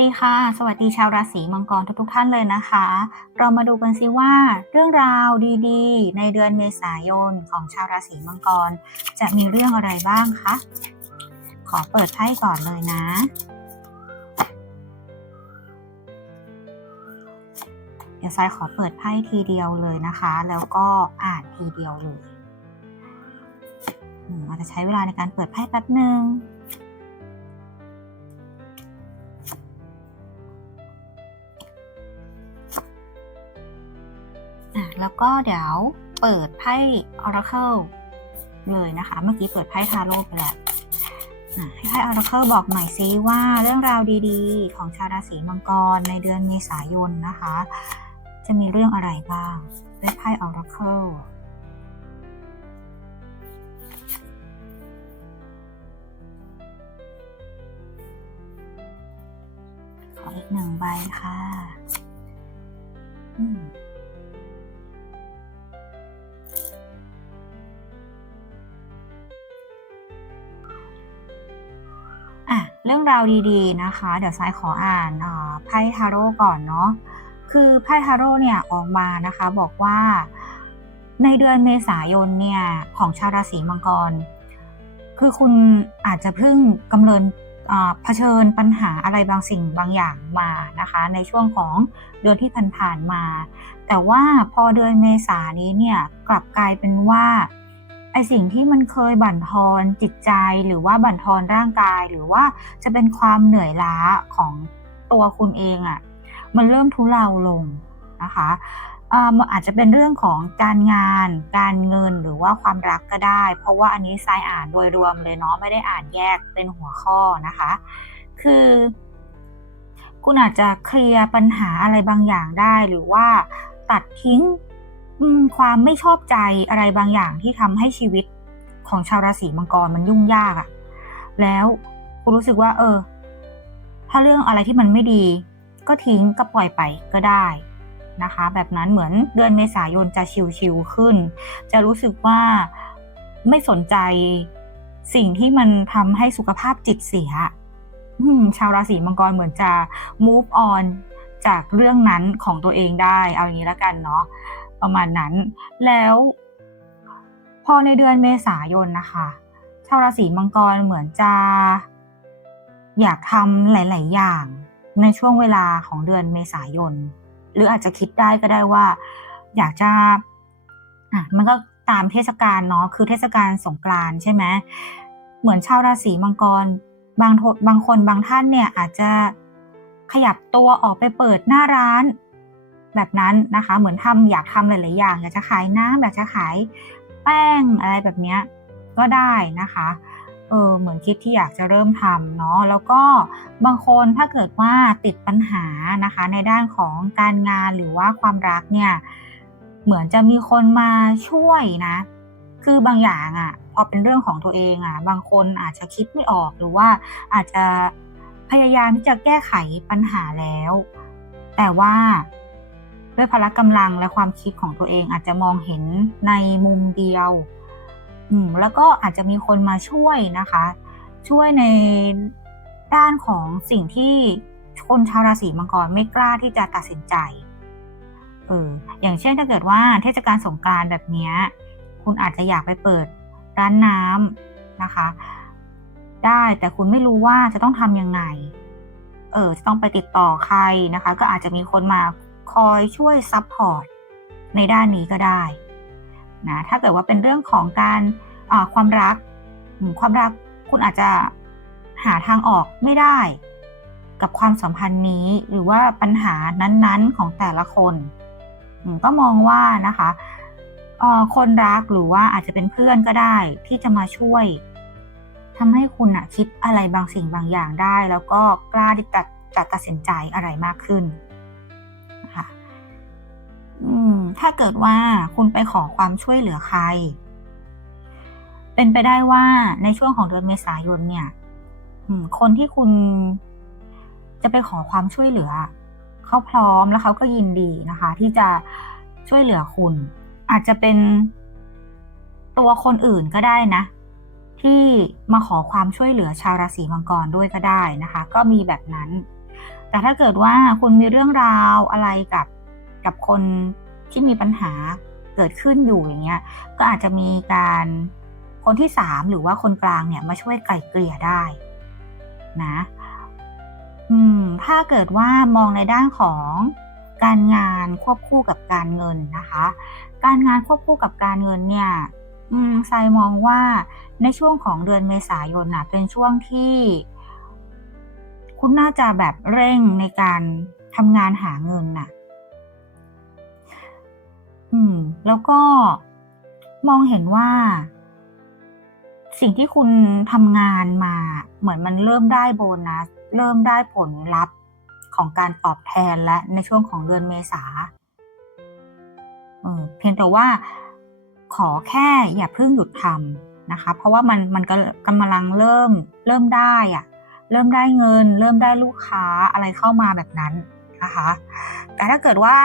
ดีค่ะ สวัสดีชาวราศีมังกรทุกๆท่านเลยนะคะ เรามาดูกันซิว่าเรื่องราวดีๆ ในเดือนเมษายนของชาวราศีมังกร จะมีเรื่องอะไรบ้างคะ ขอเปิดไพ่ก่อนเลยนะเดี๋ยวซายขอเปิดไพ่ทีเดียวเลยนะคะ แล้วก็อ่านทีเดียวเลยอาจจะใช้เวลาในการเปิดไพ่แป๊บหนึ่ง ก็เดี๋ยวเปิดไพ่ Oracle เลยนะคะ เมื่อกี้เปิดไพ่ทาโร่ไปแล้วให้ไพ่ Oracle บอกหน่อยซิว่าเรื่องราวดีๆ ของชาวราศีมังกรในเดือนเมษายนนะคะ จะมีเรื่องอะไรบ้างด้วยไพ่ Oracle ขออีกหนึ่งใบค่ะ อืม เรื่องราวดีๆนะคะ เดี๋ยวซายขออ่านไพ่ทาโร่ก่อนเนาะคือไพ่ทาโร่เนี่ยออกมานะคะบอกว่าในเดือนเมษายนเนี่ยของชาวราศีมังกร คือคุณอาจจะเพิ่งกำเนินอ่าเผชิญปัญหาอะไรบางสิ่งบางอย่างมานะคะ ในช่วงของเดือนที่ผ่านๆมา แต่ว่าพอเดือนเมษานี้เนี่ยกลับกลายเป็นว่า สิ่งที่มันเคยบั่นทอนจิตใจหรือว่าบั่นทอนร่างกาย หรือว่าจะเป็นความเหนื่อยล้าของตัวคุณเองอะ่ะมันเริ่มทุเลาลงนะคะอามันอาจจะเป็นเรื่องของการงาน การเงินหรือว่าความรักก็ได้ เพราะว่าอันนี้ทรายอ่านโดยรวมเลยเนาะไม่ได้อ่านแยกเป็นหัวข้อนะคะ คือ คุณอาจจะเคลียร์ปัญหาอะไรบางอย่างได้ หรือว่าตัดทิ้ง ความไม่ชอบใจอะไรบางอย่างที่ทำให้ชีวิตของชาวราศีมังกรมันยุ่งยากอะแล้วคุณรู้สึกว่า เออ ถ้าเรื่องอะไรที่มันไม่ดี ก็ทิ้งก็ปล่อยไปก็ได้นะคะ แบบนั้นเหมือนเดือนเมษายนจะชิวๆขึ้น จะรู้สึกว่าไม่สนใจสิ่งที่มันทำให้สุขภาพจิตเสียชาวราศีมังกรเหมือนจะ move on จากเรื่องนั้นของตัวเองได้ เอาอย่างนี้แล้วกันเนาะ ประมาณนั้น แล้วพอในเดือนเมษายนนะคะชาวราศีมังกรเหมือนจะ อยากทำหลาย ๆ อย่างในช่วงเวลาของเดือนเมษายน หรืออาจจะคิดได้ก็ได้ว่า อยากจะอะมันก็ตามเทศกาลเนาะคือเทศกาลสงกรานต์ใช่ไหมเหมือนชาวราศีมังกร บางบางคนบางท่านเนี่ยอาจจะขยับตัวออกไปเปิดหน้าร้าน แบบนั้นนะคะ เหมือนทำอยากทำหลาย ๆ อย่าง อยากจะขายน้ำอยากจะขายแป้งอะไรแบบเนี้ยก็ได้นะคะ เออเหมือนคิดที่อยากจะเริ่มทำเนาะ แล้วก็บางคนถ้าเกิดว่าติดปัญหานะคะ ในด้านของการงานหรือว่าความรักเนี่ย เหมือนจะมีคนมาช่วยนะ คือบางอย่างอะ่ะพอเป็นเรื่องของตัวเองอะ่ะ บางคนอาจจะคิดไม่ออกหรือว่าอาจจะพยายามที่จะแก้ไขปัญหาแล้ว แต่ว่า ด้วยพละกำลังและความคิดของตัวเองอาจจะมองเห็นในมุมเดียว อืมแล้วก็อาจจะมีคนมาช่วยนะคะ ช่วยในด้านของสิ่งที่คนชาวราศีมังกรไม่กล้าที่จะตัดสินใจเอออย่างเช่นถ้าเกิดว่าเทศกาลสงกรานต์แบบนี้คุณอาจจะอยากไปเปิดร้านน้ำนะคะ ได้แต่คุณไม่รู้ว่าจะต้องทำยังไงเออจะต้องไปติดต่อใครนะคะ ก็อาจจะมีคนมา คอยช่วยซัพพอร์ตในด้านนี้ก็ได้นะถ้าเกิดว่าเป็นเรื่องของการความรัก ความรักคุณอาจจะหาทางออกไม่ได้ กับความสัมพันธ์นี้หรือว่าปัญหานั้นๆของแต่ละคนก็มองว่านะคะคนรักหรือว่าอาจจะเป็นเพื่อนก็ได้ที่จะมาช่วยทำให้คุณอะคิดอะไรบางสิ่งบางอย่างได้ แล้วก็กล้าที่จะตัดสินใจอะไรมากขึ้น ถ้าเกิดว่าคุณไปขอความช่วยเหลือใคร เป็นไปได้ว่าในช่วงของเดือนเมษายนเนี่ยคนที่คุณจะไปขอความช่วยเหลือ เขาพร้อมแล้วเขาก็ยินดีนะคะ ที่จะช่วยเหลือคุณ อาจจะเป็นตัวคนอื่นก็ได้นะ ที่มาขอความช่วยเหลือชาวราศีมังกรด้วยก็ได้นะคะ ก็มีแบบนั้น แต่ถ้าเกิดว่าคุณมีเรื่องราวอะไรกับ กับคนที่มีปัญหาเกิดขึ้นอยู่อย่างเงี้ยก็อาจจะมีการคนที่สามหรือว่าคนกลางเนี่ยมาช่วยไกล่เกลี่ยได้นะอืมถ้าเกิดว่ามองในด้านของการงานควบคู่กับการเงินนะคะ การงานควบคู่กับการเงินเนี่ยอืมไซมองว่าในช่วงของเดือนเมษายนน่ะเป็นช่วงที่ คุณน่าจะแบบเร่งในการทำงานหาเงินน่ะ แล้วก็มองเห็นว่า สิ่งที่คุณทำงานมา เหมือนมันเริ่มได้โบนัส เริ่มได้ผลลัพธ์ของการตอบแทนและในช่วงของเดือนเมษาเพียงแต่ว่าขอแค่อย่าเพิ่งหยุดทำนะคะ เพราะว่ามันมันกำลังเริ่มเริ่มได้อะเริ่มได้เงิน เริ่มได้ลูกค้าอะไรเข้ามาแบบนั้นนะคะ แต่ถ้าเกิดว่า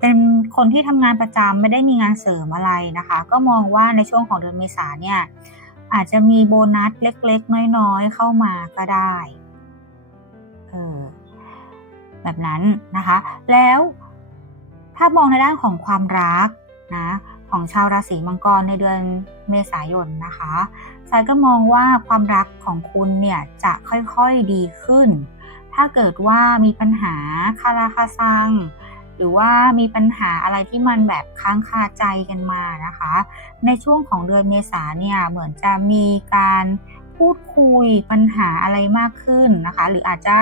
เป็นคนที่ทำงานประจำไม่ได้มีงานเสริมอะไรนะคะ ก็มองว่าในช่วงของเดือนเมษาเนี่ยอาจจะมีโบนัสเล็กๆ น้อยๆ เข้ามาก็ได้เออแบบนั้นนะคะ แล้วถ้ามองในด้านของความรักนะของชาวราศีมังกรในเดือนเมษายนนะคะสายก็มองว่าความรักของคุณเนี่ยจะค่อยๆดีขึ้น ถ้าเกิดว่ามีปัญหาคาราคาซัง หรือว่ามีปัญหาอะไรที่มันแบบค้างคาใจกันมานะคะ ในช่วงของเดือนเมษาเนี่ยเหมือนจะมีการพูดคุยปัญหาอะไรมากขึ้นนะคะ หรืออาจจะ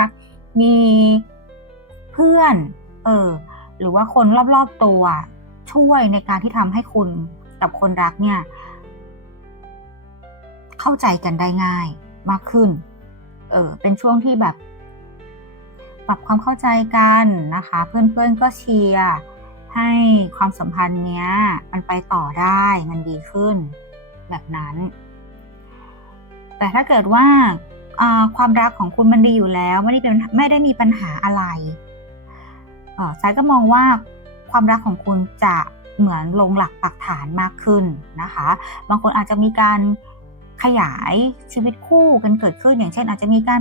มีเพื่อนเออหรือว่าคนรอบๆตัวช่วยในการที่ทำให้คุณกับคนรักเนี่ยเข้าใจกันได้ง่ายมากขึ้น เออเป็นช่วงที่แบบ ปรับความเข้าใจกันนะคะ เพื่อนๆก็เชียร์ให้ความสัมพันธ์เนี้ยมันไปต่อได้มันดีขึ้นแบบนั้น แต่ถ้าเกิดว่าความรักของคุณมันดีอยู่แล้ว ไม่ได้เป็นไม่ได้มีปัญหาอะไรสายก็มองว่าความรักของคุณจะเหมือนลงหลักปักฐานมากขึ้นนะคะ บางคนอาจจะมีการขยายชีวิตคู่กันเกิดขึ้น อย่างเช่น อาจจะมีการ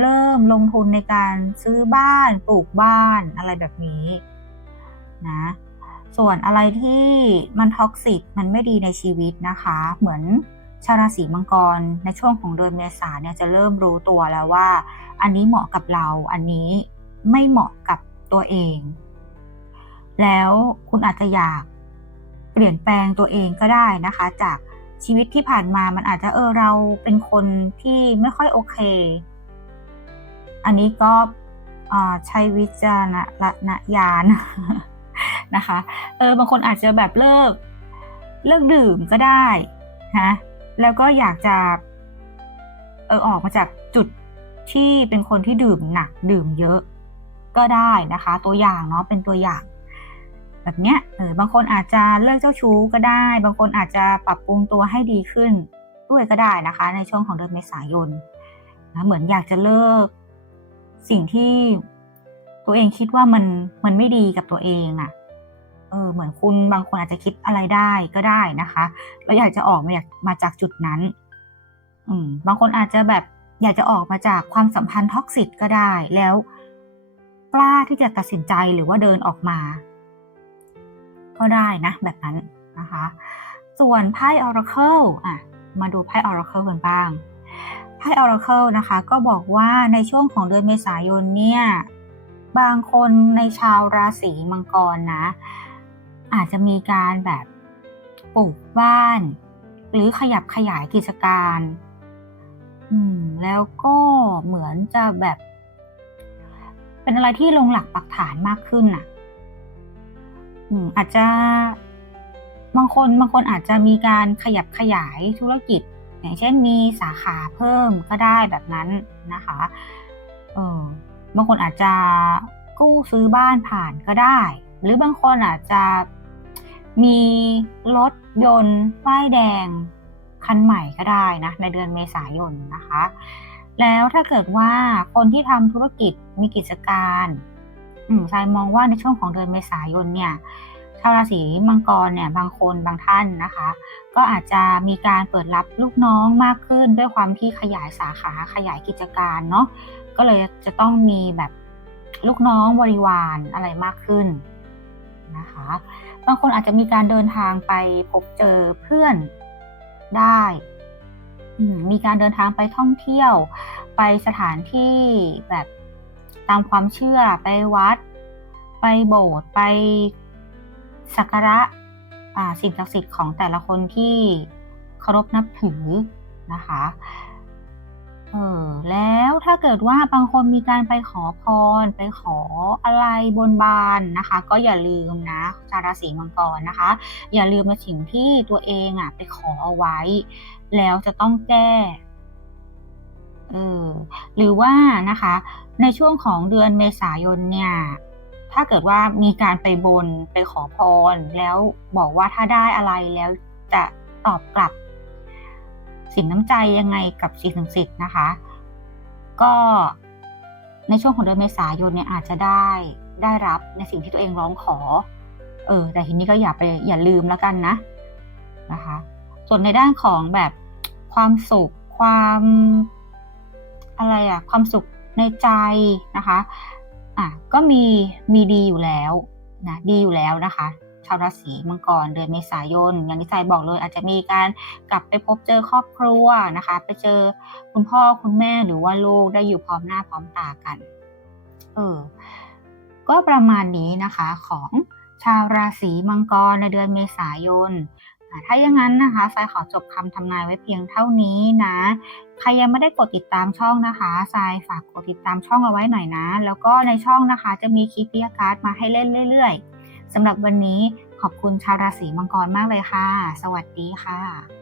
เริ่มลงทุนในการซื้อบ้านปลูกบ้านอะไรแบบนี้นะส่วนอะไรที่มันท็อกซิกมันไม่ดีในชีวิตนะคะ เหมือนชาวราศีมังกรในช่วงของเดือนเมษาเนี่ยจะเริ่มรู้ตัวแล้วว่า อันนี้เหมาะกับเราอันนี้ไม่เหมาะกับตัวเอง แล้วคุณอาจจะอยากเปลี่ยนแปลงตัวเองก็ได้นะคะ จากชีวิตที่ผ่านมามันอาจจะเออเราเป็นคนที่ไม่ค่อยโอเค อันนี้ก็ใช้วิจารณญาณนะคะ เออบางคนอาจจะแบบเลิกเลิกดื่มก็ได้นะแล้วก็อยากจะเออออกมาจากจุดที่เป็นคนที่ดื่มหนักดื่มเยอะก็ได้นะคะ ตัวอย่างเนาะเป็นตัวอย่าง แบบเนี้ยเออบางคนอาจจะเลิกเจ้าชู้ก็ได้ บางคนอาจจะปรับปรุงตัวให้ดีขึ้นด้วยก็ได้นะคะ ในช่วงของเดือนเมษายนนะเหมือนอยากจะเลิก สิ่งที่ตัวเองคิดว่ามันมันไม่ดีกับตัวเองอะ่ะ เออ เหมือนคุณบางคนอาจจะคิดอะไรได้ก็ได้นะคะแล้วอยากจะออกมามาจากจุดนั้น อืม บางคนอาจจะแบบอยากจะออกมาจากความสัมพันธ์ท็อกซิกก็ได้ แล้วกล้าที่จะตัดสินใจหรือว่าเดินออกมา ก็ได้นะ แบบนั้นนะคะ ส่วนไพ่ Oracle อะ มาดูไพ่ Oracle กันบ้าง ไพ่ Oracle นะคะ ก็บอกว่าในช่วงของเดือนเมษายนเนี่ย บางคนในชาวราศีมังกรนะ อาจจะมีการแบบปลูกบ้าน หรือขยับขยายกิจการ อืม แล้วก็เหมือนจะแบบ เป็นอะไรที่ลงหลักปักฐานมากขึ้นน่ะ อืม อาจจะบางคนบางคนอาจจะมีการขยับขยายธุรกิจ อย่างเช่นมีสาขาเพิ่มก็ได้แบบนั้นนะคะเออบางคนอาจจะกู้ซื้อบ้านผ่านก็ได้ หรือบางคนอาจจะมีรถยนต์ป้ายแดงคันใหม่ก็ได้นะในเดือนเมษายนนะคะ แล้วถ้าเกิดว่าคนที่ทำธุรกิจมีกิจการอืมชายมองว่าในช่วงของเดือนเมษายนเนี่ย ชาวราศีมังกรเนี่ยบางคนบางท่านนะคะ ก็อาจจะมีการเปิดรับลูกน้องมากขึ้นด้วยความที่ขยายสาขาขยายกิจการเนาะก็เลยจะต้องมีแบบลูกน้องบริวารอะไรมากขึ้นนะคะบางคนอาจจะมีการเดินทางไปพบเจอเพื่อนได้มีการเดินทางไปท่องเที่ยว ไปสถานที่แบบตามความเชื่อไปวัด ไปโบสถ์ไป สักการะสิ่งศักดิ์สิทธิ์ของแต่ละคนที่เคารพนับถือนะคะเออแล้วถ้าเกิดว่าบางคนมีการไปขอพร ไปขออะไรบนบานนะคะ ก็อย่าลืมนะชาราศีมังกรนะคะ อย่าลืมในสิ่งที่ตัวเองอะ ไปขอเอาไว้ แล้วจะต้องแก้เออหรือว่านะคะ ในช่วงของเดือนเมษายนเนี่ย ถ้าเกิดว่ามีการไปบนไปขอพร แล้วบอกว่าถ้าได้อะไรแล้วจะตอบกลับ สินน้ำใจยังไงกับสิ่งศักดิ์สิทธิ์นะคะ ก็ในช่วงของเดือนเมษายนเนี่ยอาจจะได้ได้รับในสิ่งที่ตัวเองร้องขอ เออ แต่ทีนี้ก็อย่าไปอย่าลืมแล้วกันนะนะคะ ส่วนในด้านของแบบความสุขความอะไรอะความสุขในใจนะคะ อะก็มีมีดีอยู่แล้วนะดีอยู่แล้วนะคะ ชาวราศีมังกรเดือนเมษายน อย่างที่ใจบอกเลย อาจจะมีการกลับไปพบเจอครอบครัวนะคะ ไปเจอคุณพ่อคุณแม่หรือว่าลูกได้อยู่พร้อมหน้าพร้อมตากันเออก็ประมาณนี้นะคะของชาวราศีมังกรในเดือนเมษายน ถ้าอย่างนั้นนะคะทรายขอจบคำทำนายไว้เพียงเท่านี้นะ ใครยังไม่ได้กดติดตามช่องนะคะทรายฝากกดติดตามช่องเอาไว้หน่อยนะ แล้วก็ในช่องนะคะจะมีคลิปพิการ์ดมาให้เล่นเรื่อย ๆสำหรับวันนี้ขอบคุณชาวราศีมังกรมากเลยค่ะ สวัสดีค่ะ